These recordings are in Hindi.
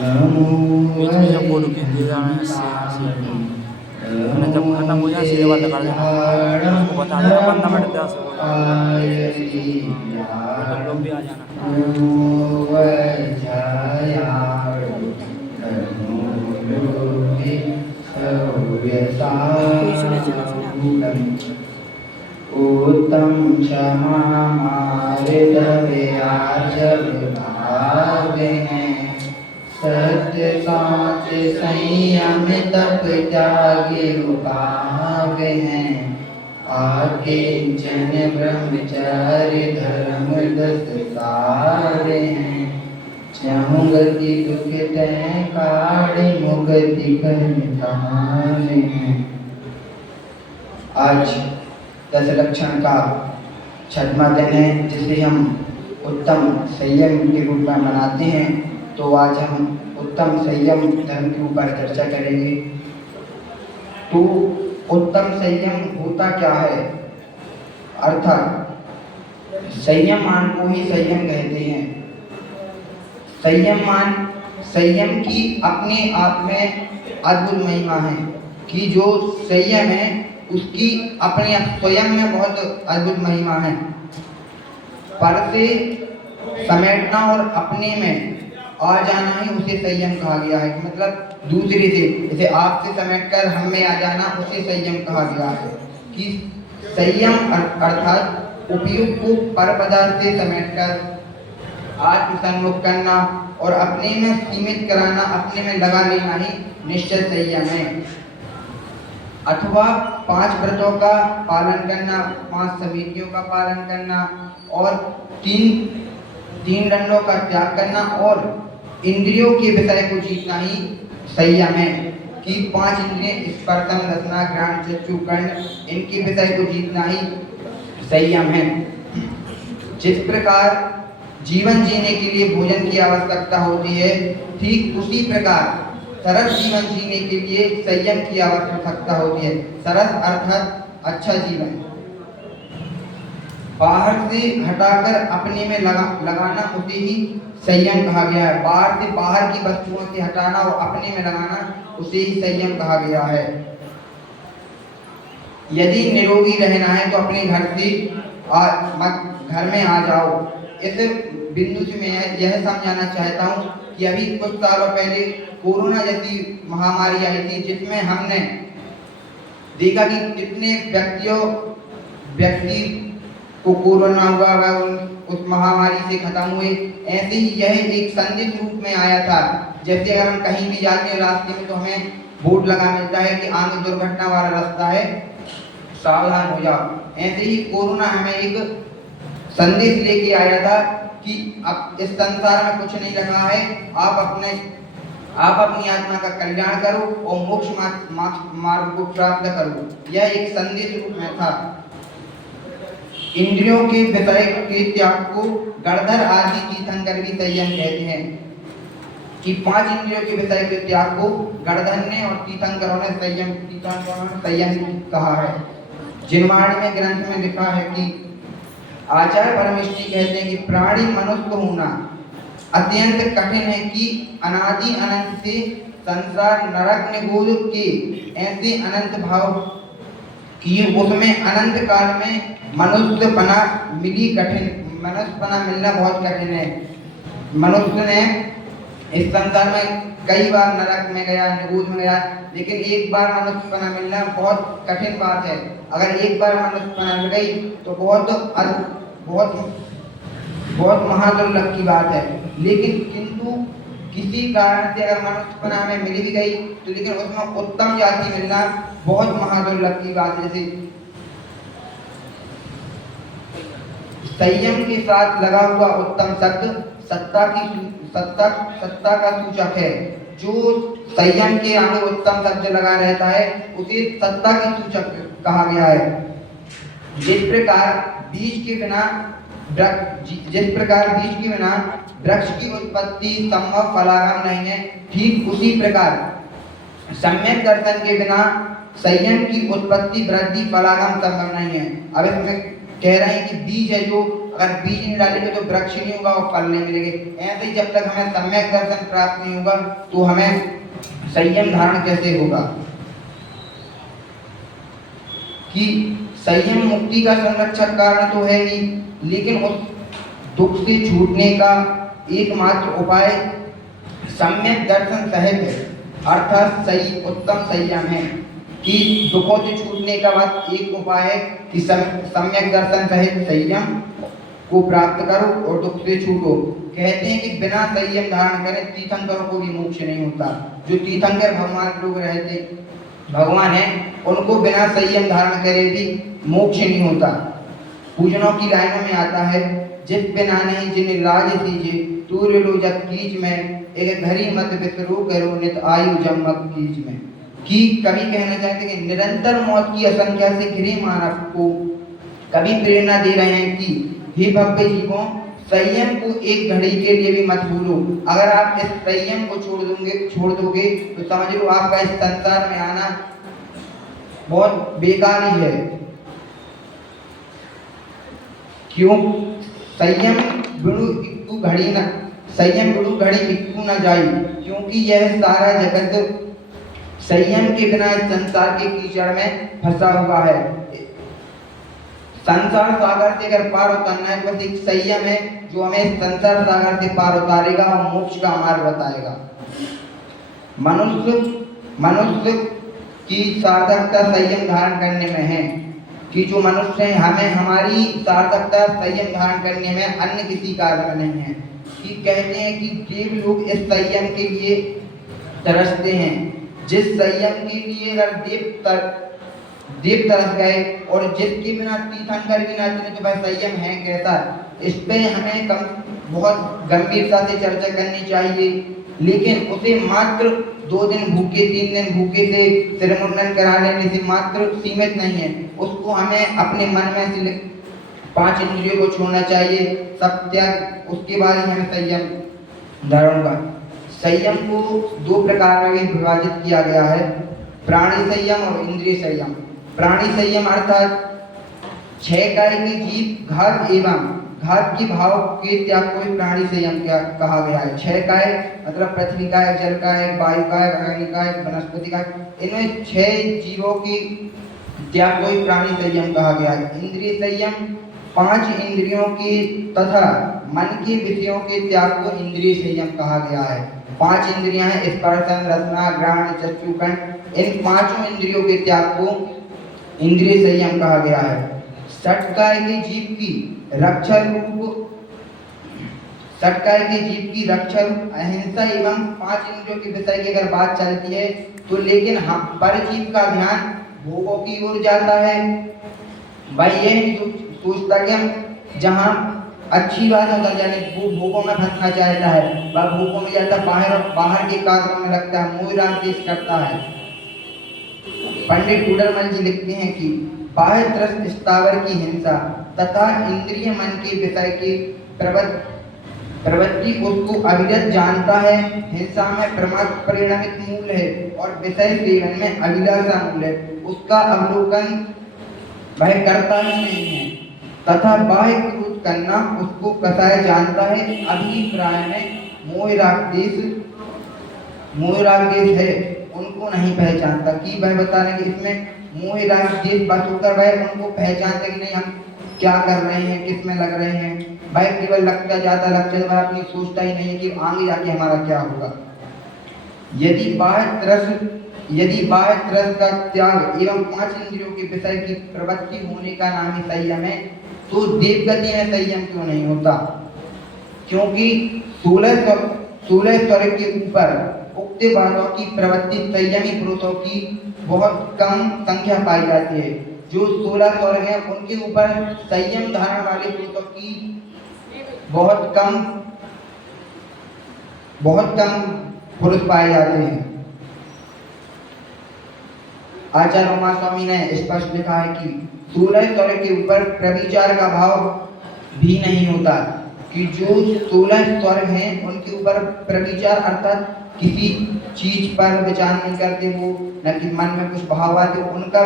बीच में जब फोटो खींच दिया जाना है इससे यहाँ से मैंने जब खत्म हो जाए सीधे बंद कर देना, फिर उसको बता देना 15 मिनट 10 हो जाएगा। हाँ फिर तुम लोग भी आ जाना। उत्तम क्षमा भावे हैं, सत्य साच संयम तप त्यागे उपावे हैं, आकिंचन ब्रह्मचार्य धर्म 10 सारे हैं, चहुंगति दुख तय काढ़ मुगति निधाने हैं। आज 10 लक्षण का 6वां दिन है जिसे हम उत्तम संयम के रूप में मनाते हैं। तो आज हम उत्तम संयम धर्म के ऊपर चर्चा करेंगे। तो उत्तम संयम होता क्या है, अर्थात संयमान को ही संयम कहते हैं। संयम की अपने आप में अद्भुत महिमा है कि जो संयम है उसकी अपने स्वयं में बहुत अद्भुत महिमा है। पर से समेटना और अपने में आ जाना ही उसे संयम कहा गया है। मतलब दूसरे से, जैसे आपसे समेटकर हम में आ जाना, उसे संयम कहा गया है। कि संयम अर्थात उपयोग को पर पदार्थ से समेटकर आत्मसन्मुख करना और अपने में सीमित कराना, अपने में लगा लेना ही निश्चित संयम है। अथवा 5 व्रतों का पालन करना, 5 समितियों का पालन करना और 3 दंडों का त्याग करना और इंद्रियों के विषय को जीतना ही संयम है। कि 5 इंद्रिय स्पर्शम रसना घ्राण चक्षु कर्ण, इनके विषय को जीतना ही संयम है। जिस प्रकार जीवन जीने के लिए भोजन की आवश्यकता होती है, ठीक उसी प्रकार सरस जीवन जीने के लिए संयम की आवश्यकता होती है। सरस अर्थात अच्छा जीवन, बाहर से हटाकर अपने में लगाना उसे ही संयम कहा गया है। बाहर की वस्तुओं से हटाना और अपने में लगाना उसे ही संयम कहा गया है। यदि निरोगी रहना है तो अपने घर में आ जाओ। इस बिंदु से मैं यह समझाना चाहता हूँ कि अभी कुछ सालों पहले कोरोना जैसी महामारी आई थी, जिसमें हमने देखा कि कितने व्यक्ति को कोरोना हुआ, वह उस महामारी से खत्म हुए। ऐसे ही यह एक संदेश रूप में आया था। जैसे अगर हम कहीं भी जाते हैं रास्ते में तो हमें बोर्ड लगा मिलता है कि आगे दुर्घटना वाला रास्ता है, सावधान हो जाओ। ऐसे ही कोरोना हमें एक संदेश लेके आया था कि अब इस संसार में कुछ नहीं रखा है, आप अपनी आत्मा का कल्याण करो और मोक्ष मार्ग को प्राप्त करो। यह एक संदेश रूप में था। इंद्रियों के विषय के त्याग को गणधर आदि तीर्थंकर भी संयम कहते हैं। कि 5 इंद्रियों के विषय के त्याग को गणधर ने और तीर्थंकरों ने संयम कहा है। जिनवाणी में ग्रंथ में लिखा है कि आचार्य परमेष्ठी कहते हैं कि प्राणी मनुष्य होना अत्यंत कठिन है कि अनादि अनंत से संसार नरक निगोद के ऐसे अनंत भाव कि उसमें अनंत काल में मनुष्यपना मिलना बहुत कठिन है। मनुष्य ने इस संसार में कई बार नरक में गया, निगोद में गया, लेकिन एक बार मनुष्यपना मिलना बहुत कठिन बात है। अगर एक बार मनुष्यपना मिल गई तो बहुत महादुर्लभ की बात है। लेकिन किंतु किसी कारण से अगर मनुष्यपना हमें मिल भी गई तो लेकिन उसमें उत्तम जाति मिलना बहुत महादुर्लभ की बात है। जैसे संयम के साथ लगा हुआ उत्तम शब्द सत्ता का सूचक है। जो संयम के आगे उत्तम शब्द लगा रहता है उसे सत्ता की सूचक कहा गया है। जिस प्रकार बीज के बिना वृक्ष की उत्पत्ति संभव फलाराम नहीं है, ठीक उसी प्रकार सम्यक दर्शन के बिना संयम की उत्पत्ति वृद्धि फलाराम संभव नहीं है। अब इसमें कह रहे हैं कि बीज है जो अगर बीज नहीं डालेंगे तो वृक्ष नहीं होगा और फल नहीं मिलेंगे। ऐसे ही जब तक हमें सम्यक दर्शन प्राप्त नहीं होगा तो हमें संयम धारण कैसे होगा। कि संयम मुक्ति का संरक्षक कारण तो है ही, लेकिन उस दुख से छूटने का एकमात्र उपाय सम्यक दर्शन सहित है, अर्थात सही उत्तम संयम है। कि दुखों से छूटने का बाद एक उपाय है कि सम्यक दर्शन सहित संयम को प्राप्त करो और दुख से छूटो। कहते हैं कि बिना संयम धारण करे तीर्थंकरों को भी मोक्ष नहीं होता। जो तीर्थंकर भगवान लोग रहते भगवान है, उनको बिना संयम धारण करे भी मोक्ष नहीं होता। पूजनों की लाइनों में आता है, जित बिना नहीं जिन्हें लाज सीजे तूर्य लो जब कीच में, एक घड़ी मत बिसरो करो नित आयु जमक कीच में। कि कवि कहना चाहते हैं कि निरंतर मौत की असंख्या से घिरे मानव को कभी प्रेरणा दे रहे हैं कि हे भव्य जीवों, संयम को एक घड़ी के लिए भी मत भूलो। अगर आप इस संयम को छोड़ दोगे तो समझ लो आपका इस संसार में आना बहुत बेकार ही है। क्यों? संयम बिनु घड़ी इक्कू न जाई, क्योंकि यह सारा जगत संयम के बिना इस संसार के कीचड़ में फंसा हुआ है। संसार सागर से अगर पार उतरना है, बस एक संयम है जो हमें इस संसार सागर से पार उतारेगा और मोक्ष का मार्ग बताएगा। मनुष्य की सार्थकता संयम धारण करने में है। कि जो मनुष्य है, हमें हमारी सार्थकता संयम धारण करने में अन्य किसी कार्य में नहीं है। कि कहते हैं कि देव लोग इस संयम के लिए तरसते हैं। जिस संयम के लिए अगर देव तरस गए और जिसके बिना तीर्थंकर भी ना चले तो वह संयम है कैसा। इस पे हमें बहुत गंभीरता से चर्चा करनी चाहिए। लेकिन उसे मात्र 2 दिन भूखे 3 दिन भूखे से सिरमुंडन करा लेने से मात्र सीमित नहीं है। उसको हमें अपने मन में से 5 इंद्रियों को छोड़ना चाहिए, सब त्याग, उसके बाद ही हमें संयम धारण का। संयम को 2 प्रकार में विभाजित किया गया है, प्राणी संयम और इंद्रिय संयम। प्राणी संयम अर्थात 6 काय की जीव घात एवं घात के भाव के त्याग को ही प्राणी संयम कहा गया है। 6 काय मतलब पृथ्वी काय, जल काय, वायु काय, अग्नि काय, वनस्पति काय, इनमें 6 जीवों की त्याग को ही प्राणी संयम कहा गया है। इंद्रिय संयम 5 इंद्रियों के तथा मन के विषयों के त्याग को इंद्रिय संयम कहा गया है। 5 इंद्रियां हैं, स्पर्शन, रसना, घ्राण, चक्षुकण, इन 5 इंद्रियों के त्याग को इंद्रिय संयम कहा गया है। 6 काय के जीव की रक्षा रूप अहिंसा एवं 5 इंद्रियों के विषय की अगर बात चलती है तो लेकिन पर जीव का ध्यान भोगों की ओर जाता है। भाई ये नहीं सोचता कि हम जहाँ अच्छी बात होता जाने वो भोगों में फंसना चाहता है, वह भोगों में जाता बाहर के कार्यों में लगता है, मोह राग देश करता है। पंडित टूडरमल जी लिखते हैं कि बाह्य त्रस्त स्थावर की हिंसा तथा इंद्रिय मन के विषय की प्रवृत्ति उसको अविरत जानता है। हिंसा में प्रमाद परिणमित मूल है और विषय सेवन में अभिलाषा मूल है। उसका अवलोकन वह करता ही नहीं है तथा बाह्य क्रोध करना उसको कसाय जानता है। अभिप्राय में मोह राग देश है, उनको नहीं पहचानता। कि वह बता रहे कि इसमें मोह राग देश बात होकर वह उनको पहचानते कि नहीं हम क्या कर रहे हैं, किस में लग रहे हैं। वह केवल लगता जाता वह अपनी सोचता ही नहीं है कि आगे जाके हमारा क्या होगा। यदि बाह्य त्रस्त का त्याग एवं 5 इंद्रियों के विषय की प्रवृत्ति होने का नाम ही संयम है, तो देवगति में संयम क्यों नहीं होता? क्योंकि 16 स्वर्ग के ऊपर उक्त बातों की प्रवृत्ति संयमी पुरुषों की बहुत कम संख्या पाई जाती है। जो 16 स्वर्ग हैं उनके ऊपर संयम धारण वाले पुरुषों की बहुत कम पुरुष पाए जाते हैं। आचार्य उमा स्वामी ने स्पष्ट लिखा है कि 16 स्वर्ग के ऊपर प्रविचार का भाव भी नहीं होता। कि जो 16 स्वर्ग हैं उनके ऊपर प्रविचार अर्थात किसी चीज पर विचार नहीं करते, वो न कि मन में कुछ भाव आते, उनका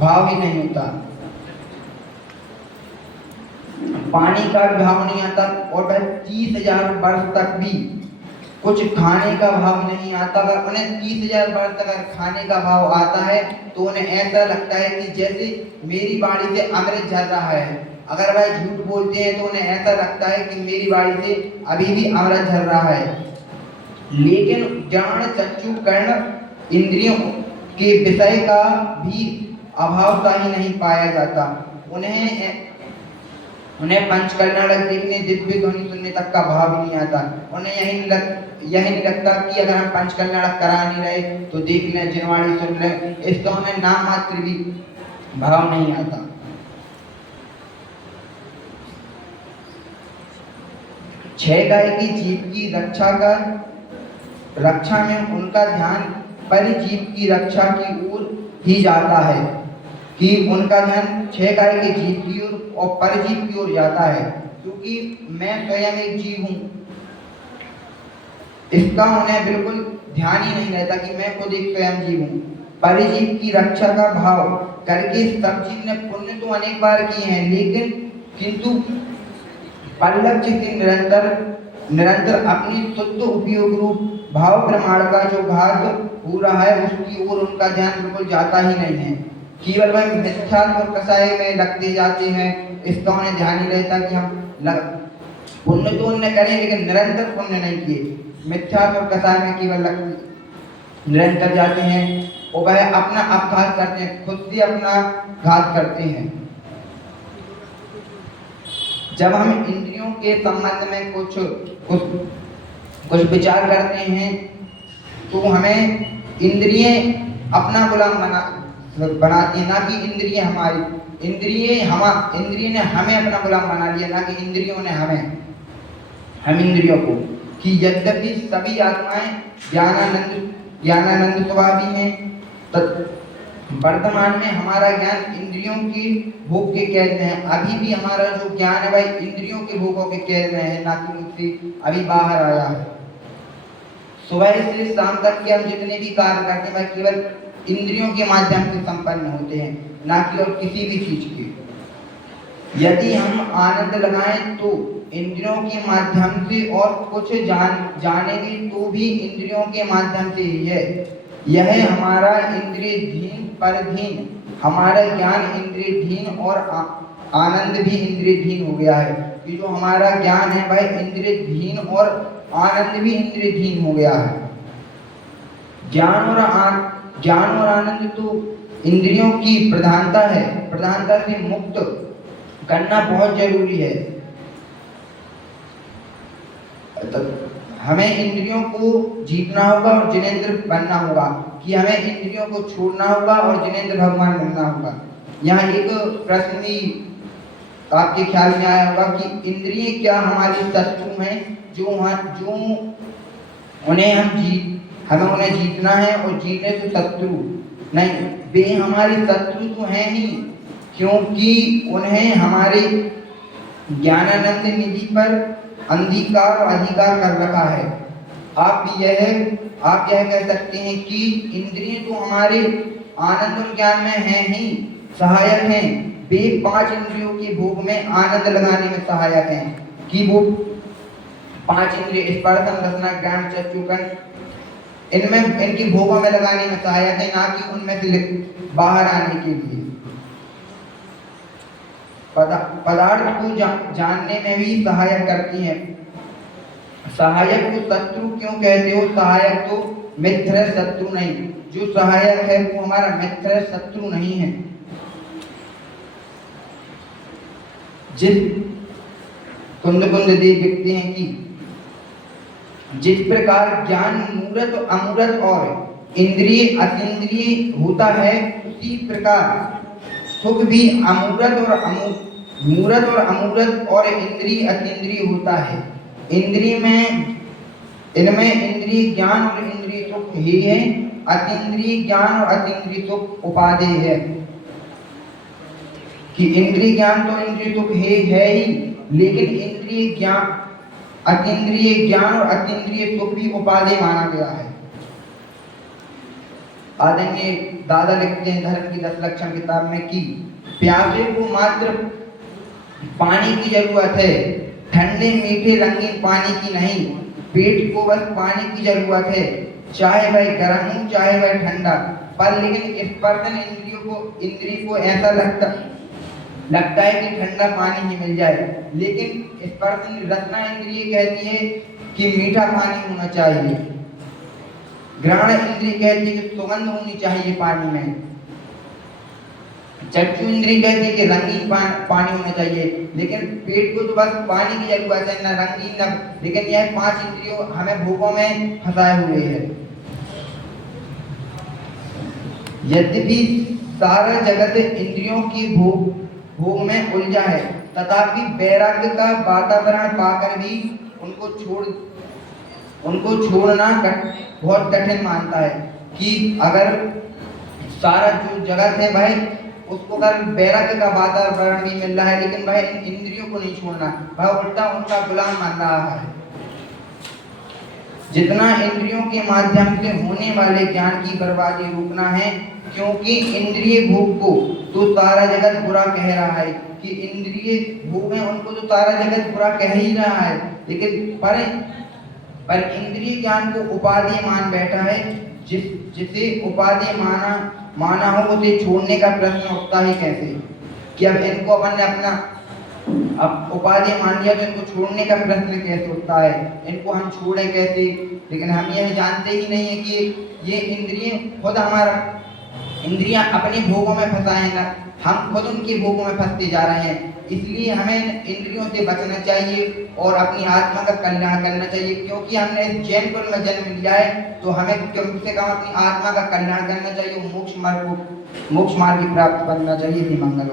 भाव ही नहीं होता। पानी का भी भाव नहीं आता और वह 30,000 वर्ष तक भी कुछ खाने का भाव नहीं आता। अगर उन्हें 30,000 वर्ष तक अगर खाने का भाव आता है तो उन्हें ऐसा लगता है कि जैसे मेरी बाड़ी से अमृत झर रहा है। अगर वह झूठ बोलते हैं तो उन्हें ऐसा लगता है कि मेरी बाड़ी से अभी भी अमृत झर रहा है। लेकिन ज्ञान चक्षु कर्ण इंद्रियों के विषय का भी अभाव का ही नहीं पाया जाता। उन्हें पंच कर्नाटक देखने, दिव्य ध्वनि सुनने तक का भाव ही नहीं आता। उन्हें यही नहीं लगता कि अगर हम पंच कर्नाटक करा नहीं रहे तो देख लें, जिनवाड़ी सुन लें, इसका उन्हें नाम मात्र भी भाव नहीं आता। छह गाय की जीव की रक्षा में उनका ध्यान परिजीव की रक्षा की ओर ही जाता है कि उनका ध्यान छह गाय के जीव की ओर और परजीव की ओर जाता है, क्योंकि मैं स्वयं एक जीव हूं। इसका उन्हें बिल्कुल ध्यान ही नहीं रहता कि मैं खुद एक स्वयं जीव हूं। परिजीव की रक्षा का भाव करके सब जीव ने पुण्य तो अनेक बार किए हैं, लेकिन किंतु परिलक्ष्य से निरंतर अपनी शुद्ध उपयोग रूप भाव प्रमाण का जो घात हो रहा है उसकी ओर उनका ध्यान बिल्कुल जाता ही नहीं है। केवल वह मिथ्या और कसाई में लगते जाते हैं। इसका उन्हें ध्यान ही रहता कि हम पुण्य तो उन्होंने करे लेकिन निरंतर पुण्य नहीं किए। मिथ्या और कसाई में केवल निरंतर जाते हैं और वह अपना अपघात करते हैं, खुद से अपना घात करते हैं। जब हम इंद्रियों के संबंध में कुछ विचार करते हैं तो हमें इंद्रिय अपना गुलाम बनाती है, ना कि इंद्रिय हमारी। इंद्रिय ने हमें अपना गुलाम बना लिया, ना कि इंद्रियों ने हम इंद्रियों को। कि यद्यपि सभी आत्माएं ज्ञानानंद स्वभावी हैं, वर्तमान में हमारा ज्ञान इंद्रियों की भोग के कैद में है। अभी भी हमारा जो ज्ञान है भाई इंद्रियों के भोगों के कैद में है, ना कि मुझसे अभी बाहर आया है। सुबह से शाम तक के हम जितने भी कार्य करते हैं भाई केवल इंद्रियों के माध्यम से संपन्न होते हैं, ना कि और किसी भी चीज के। यदि हम आनंद लगाएं तो इंद्रियों के माध्यम से, और कुछ जानेंगे तो भी इंद्रियों के माध्यम से ही है। यह हमारा इंद्रिय धीन परधीन, हमारा ज्ञान इंद्रिय धीन और आनंद भी इंद्रिय धीन हो गया है। कि जो हमारा ज्ञान है भाई इंद्रिय धीन और आनंद भी इंद्रिय धीन हो गया है। ज्ञान और आनंद तो इंद्रियों की प्रधानता है, प्रधानता से मुक्त करना बहुत जरूरी है। हमें इंद्रियों को जीतना होगा और जिनेंद्र बनना होगा, कि हमें इंद्रियों को छोड़ना होगा और जिनेंद्र भगवान बनना होगा। यहाँ एक प्रश्न भी आपके ख्याल में आया होगा कि इंद्रिय क्या हमारी शत्रु हैं जो हमें उन्हें जीतना है और जीतने तो शत्रु नहीं, वे हमारी शत्रु तो हैं ही, क्योंकि उन्हें हमारे ज्ञानानंद निधि पर अंधकार और अधिकार कर रखा है। आप यह कह सकते हैं कि इंद्रिय तो हमारे आनंद और ज्ञान में हैं ही, सहायक हैं। वे 5 इंद्रियों के भोग में आनंद लगाने में सहायक हैं। कि वो 5 इंद्रिय स्पर्श रसना ज्ञान चक्षुकन इनकी भोगों में लगाने में सहायक है, ना कि उनमें से बाहर आने के लिए। पदार्थ को जानने में भी सहायक करती हैं। सहायक को शत्रु क्यों कहते हो? सहायक तो मित्र है, शत्रु नहीं। जो सहायक है वो हमारा मित्र है, शत्रु नहीं है। जिस कुंद देव लिखते हैं कि जिस प्रकार ज्ञान मूर्त अमूर्त और इंद्रिय अतीन्द्रिय होता है, उसी प्रकार सुख भी मूर्त और अमूर्त और इंद्रिय अतीन्द्रिय होता है। इनमें इंद्रिय ज्ञान और इंद्रिय सुख ही है, अतीन्द्रिय ज्ञान और अतीन्द्रिय सुख उपादेय है। कि इंद्रिय ज्ञान तो इंद्रिय सुख है ही, लेकिन अतीन्द्रिय ज्ञान और अतीन्द्रिय सुख भी उपादेय माना गया है। आदरणीय दादा लिखते हैं धर्म की 10 लक्षण किताब में कि प्यासे को मात्र पानी की जरूरत है, ठंडे मीठे रंगीन पानी की नहीं। पेट को बस पानी की जरूरत है, चाहे वह गर्म हो चाहे वह ठंडा। पर लेकिन स्पर्शन इंद्रिय को ऐसा लगता है कि ठंडा पानी ही मिल जाए, लेकिन स्पर्शन रसना इंद्रिय कहती है कि मीठा पानी होना चाहिए। घ्राण इंद्रिय कहती है कि सुगंध होनी चाहिए पानी में। चक्षु इंद्रिय कहती है कि रंगीन पानी होना चाहिए, लेकिन पेट को तो बस पानी की जरूरत है, न रंगीन न। लेकिन यह 5 इंद्रियों हमें भोगों में फंसाए हुए है। यद्यपि सारा जगत इंद्रियों की भोग में उलझा है, तथापि वैराग्य का वातावरण पाकर भी उनको छोड़ना बहुत कठिन मानता है कि अगर सारा जो जगत है भाई उसको अगर वैराग्य का वातावरण भी मिल रहा है, लेकिन वह इंद्रियों को नहीं छोड़ना, वह उल्टा उनका गुलाम मान रहा है। जितना इंद्रियों के माध्यम से होने वाले ज्ञान की बर्बादी रोकना है, क्योंकि इंद्रिय भोग को तो सारा जगत बुरा कह रहा है कि इंद्रिय भोग में उनको तो सारा जगत बुरा कह ही रहा है, लेकिन पर इंद्रिय ज्ञान को उपाधि मान बैठा है। जिसे उपाधि माना हो उसे छोड़ने का प्रश्न उठता ही कैसे? कि अब इनको अपन ने अपना अब उपाधि मान लिया तो इनको छोड़ने का प्रश्न कैसे उठता है? इनको हम छोड़े कैसे? लेकिन हम यह जानते ही नहीं है कि ये इंद्रिय खुद इंद्रियां अपने भोगों में फंसाए ना, हम खुद उनके भोगों में फंसते जा रहे हैं। इसलिए हमें इंद्रियों से बचना चाहिए और अपनी आत्मा का कल्याण करना चाहिए, क्योंकि हमने इस जैन कुल में जन्म लिया है तो हमें कम से कम अपनी आत्मा का कल्याण करना चाहिए, मोक्ष मार्ग की प्राप्त करना चाहिए। मंगल